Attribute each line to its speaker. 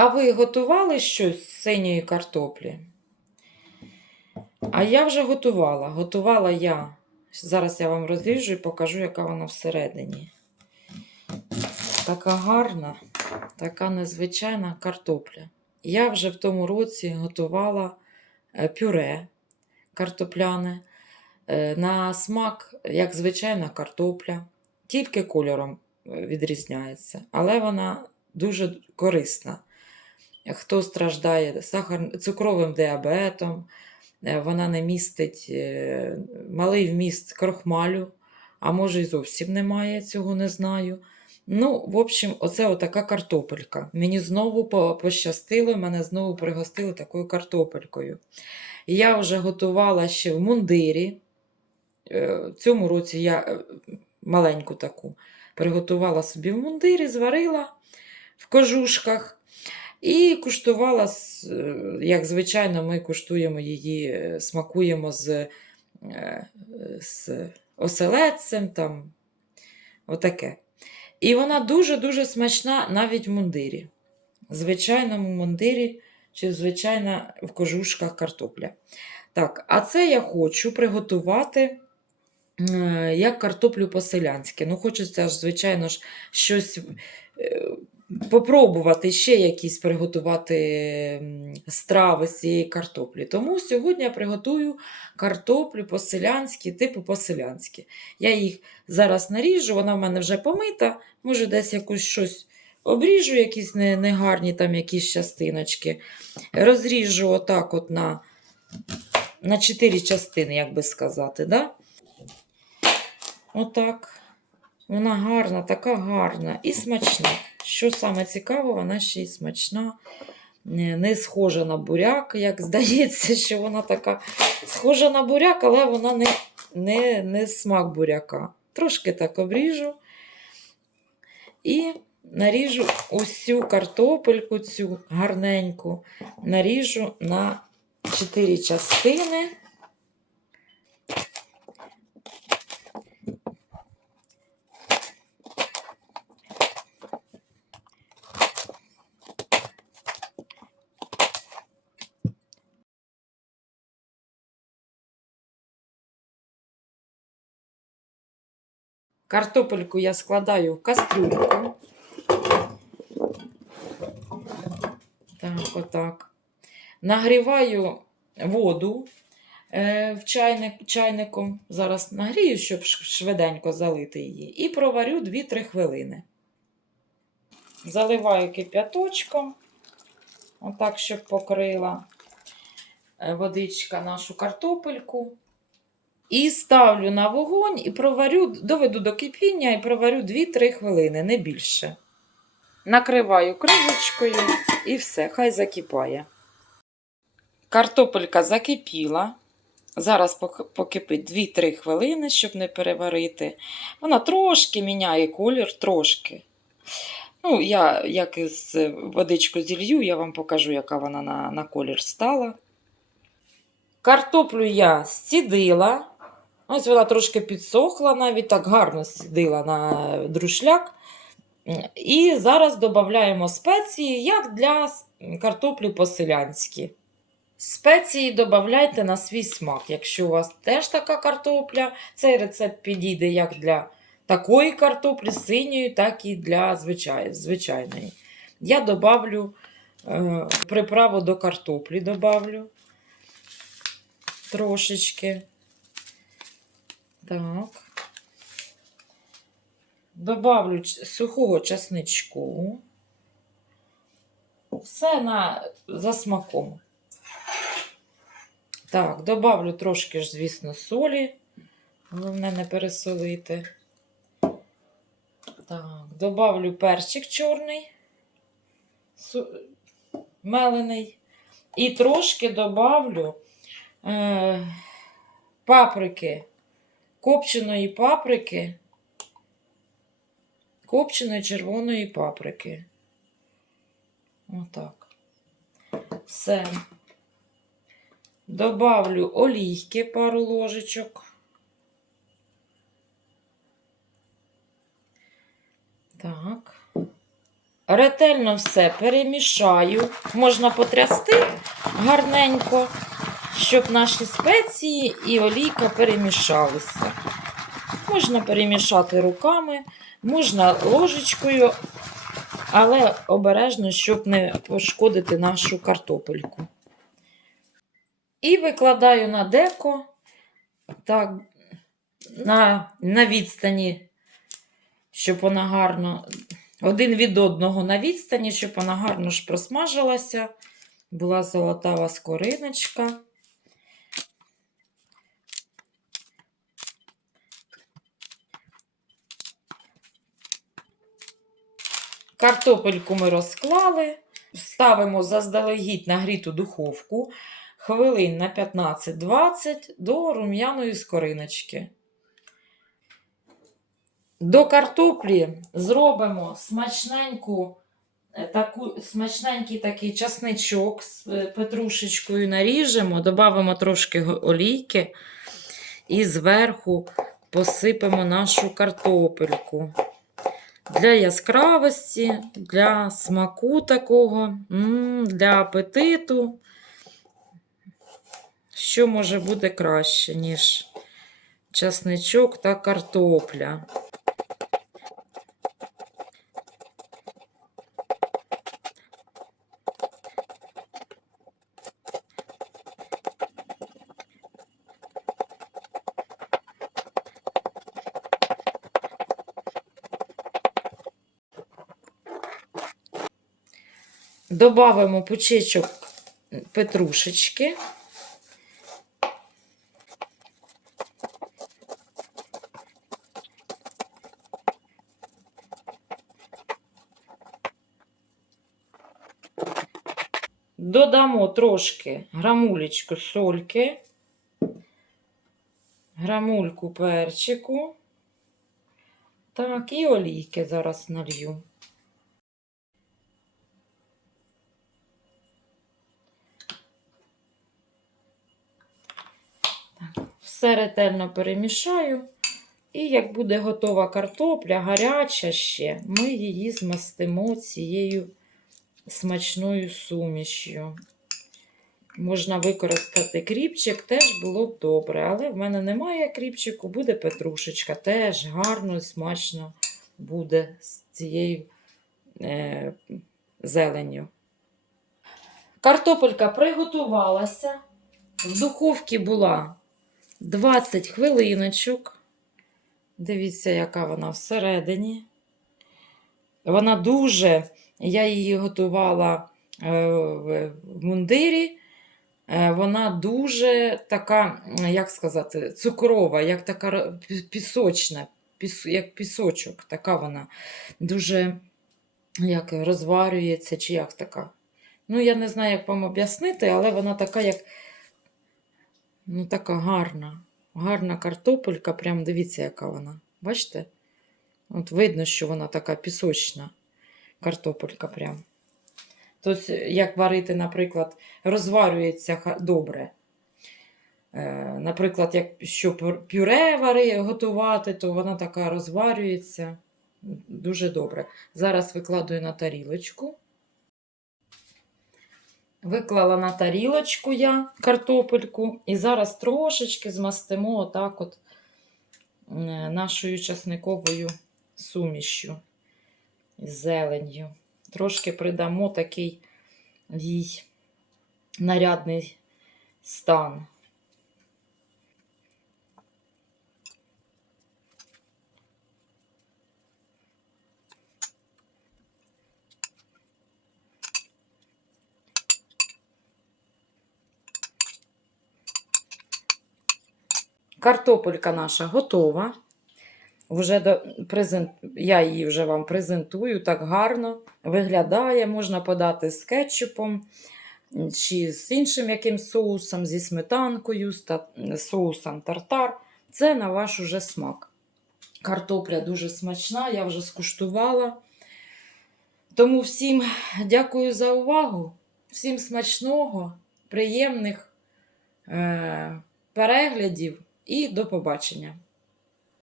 Speaker 1: А ви готували щось з синьої картоплі? А я вже готувала. Готувала я. Зараз я вам розріжу і покажу, яка вона всередині. Така гарна, така незвичайна картопля. Я вже в тому році готувала е, пюре картопляне. Е, На смак, як звичайна картопля, тільки кольором е, відрізняється, але вона дуже корисна. Хто страждає сахар... цукровим діабетом, е, вона не містить е, малий вміст крохмалю, а може й зовсім немає, цього не знаю. Ну, в общем, оце отака картопелька. Мені знову пощастило, мене знову пригостили такою картопелькою. Я вже готувала ще в мундирі. Е, В цьому році я е, маленьку таку приготувала собі в мундирі, зварила в кожушках і куштувала, е, як звичайно, ми куштуємо її, е, смакуємо з, е, з оселедцем, там, отаке. І вона дуже-дуже смачна навіть в мундирі. В звичайному мундирі чи звичайно в кожушках картопля. Так, а це я хочу приготувати як картоплю по-селянськи. Ну, хочеться звичайно ж, щось попробувати ще якісь приготувати страви з цієї картоплі. Тому сьогодні я приготую картоплю по-селянськи, типу по-селянськи. Я їх зараз наріжу, вона в мене вже помита, може десь якусь щось обріжу, якісь негарні там якісь частиночки. Розріжу отак от на, на 4 частини, як би сказати. Да? Отак. Вона гарна, така гарна і смачна. Що саме цікаво, вона ще й смачна, не не схожа на буряк, як здається, що вона така схожа на буряк, але вона не, не, не смак буряка. Трошки так обріжу і наріжу усю картопельку, цю гарненьку, наріжу на 4 частини. Картопельку я складаю в кастрюльку. Так, отак. Нагріваю воду е, в чайник, чайником. Зараз нагрію, щоб швиденько залити її. І проварю 2-3 хвилини. Заливаю кип'яточком, отак, щоб покрила е, водичка нашу картопельку. І ставлю на вогонь і проварю, доведу до кипіння і проварю 2-3 хвилини, не більше. Накриваю кришечкою і все, хай закипає. Картопелька закипіла. Зараз покипить 2-3 хвилини, щоб не переварити. Вона трошки міняє колір, трошки. Ну, я як із водичку зілью, я вам покажу, яка вона на, на колір стала. Картоплю я зцідила. Ось вона трошки підсохла, навіть так гарно сидила на друшляк. І зараз додаємо спеції, як для картоплі по-селянськи. Спеції додавайте на свій смак. Якщо у вас теж така картопля, цей рецепт підійде як для такої картоплі синьої, так і для звичай- звичайної. Я добавлю е, приправу до картоплі добавлю трошечки. Так. Добавлю сухого часничку. Все на, за смаком. Так, добавлю трошки ж, звісно, солі. Головне не пересолити. Так, добавлю перчик чорний, мелений. І трошки добавлю е, паприки, копченої паприки, копченої червоної паприки. Отак. Все. Добавлю олійки пару ложечок. Так. ретельно все перемішаю. Можна потрясти гарненько, щоб наші спеції і олійка перемішалися. Можна перемішати руками, можна ложечкою, але обережно, щоб не пошкодити нашу картопельку. І викладаю на деко так, на, на відстані, щоб вона гарно, один від одного на відстані, щоб вона гарно ж просмажилася. Була золотава скориночка. Картопельку ми розклали, ставимо заздалегідь нагріту духовку хвилин на 15-20 до рум'яної скориночки. До картоплі зробимо смачненьку, е, таку, смачненький такий часничок з е, петрушечкою наріжемо, додамо трошки олійки і зверху посипемо нашу картопельку. Для яскравості, для смаку такого, для апетиту. Що може бути краще, ніж часничок та картопля? Добавимо пучечок петрушечки. Додамо трошки грамулечку сольки, грамульку перчику. Так, і олійки зараз налью. Все ретельно перемішаю. І як буде готова картопля, гаряча ще, ми її змастимо цією смачною сумішю. Можна використати кріпчик, теж було б добре. Але в мене немає кріпчику, буде петрушечка. Теж гарно і смачно буде з цією е, зеленню. Картопелька приготувалася. В духовці була 20 хвилиночок. Дивіться, яка вона всередині. Вона дуже, я її готувала е, в мундирі. Е, Вона дуже така, як сказати, цукрова, як така пісочна, як пісочок. Така вона дуже як розварюється, чи як така. Ну, я не знаю, як вам об'яснити, але вона така, як ну, така гарна. Гарна картопелька, прям дивіться, яка вона. Бачите? От видно, що вона така пісочна картопелька прям. Тобто, як варити, наприклад, розварюється добре. Е, наприклад, якщо пюре вари, готувати, то вона така розварюється дуже добре. Зараз викладую на тарілочку. Виклала на тарілочку я картопельку, і зараз трошечки змастимо отак от е, нашою часниковою сумішю зеленью. Трошки придамо такий їй нарядний стан. Картопелька наша готова. Вже до, презент, я її вже вам презентую так гарно виглядає. Можна подати з кетчупом чи з іншим якимсь соусом, зі сметанкою, з та, соусом тартар. Це на ваш уже смак. Картопля дуже смачна, я вже скуштувала. Тому всім дякую за увагу. Всім смачного, приємних е- переглядів і до побачення.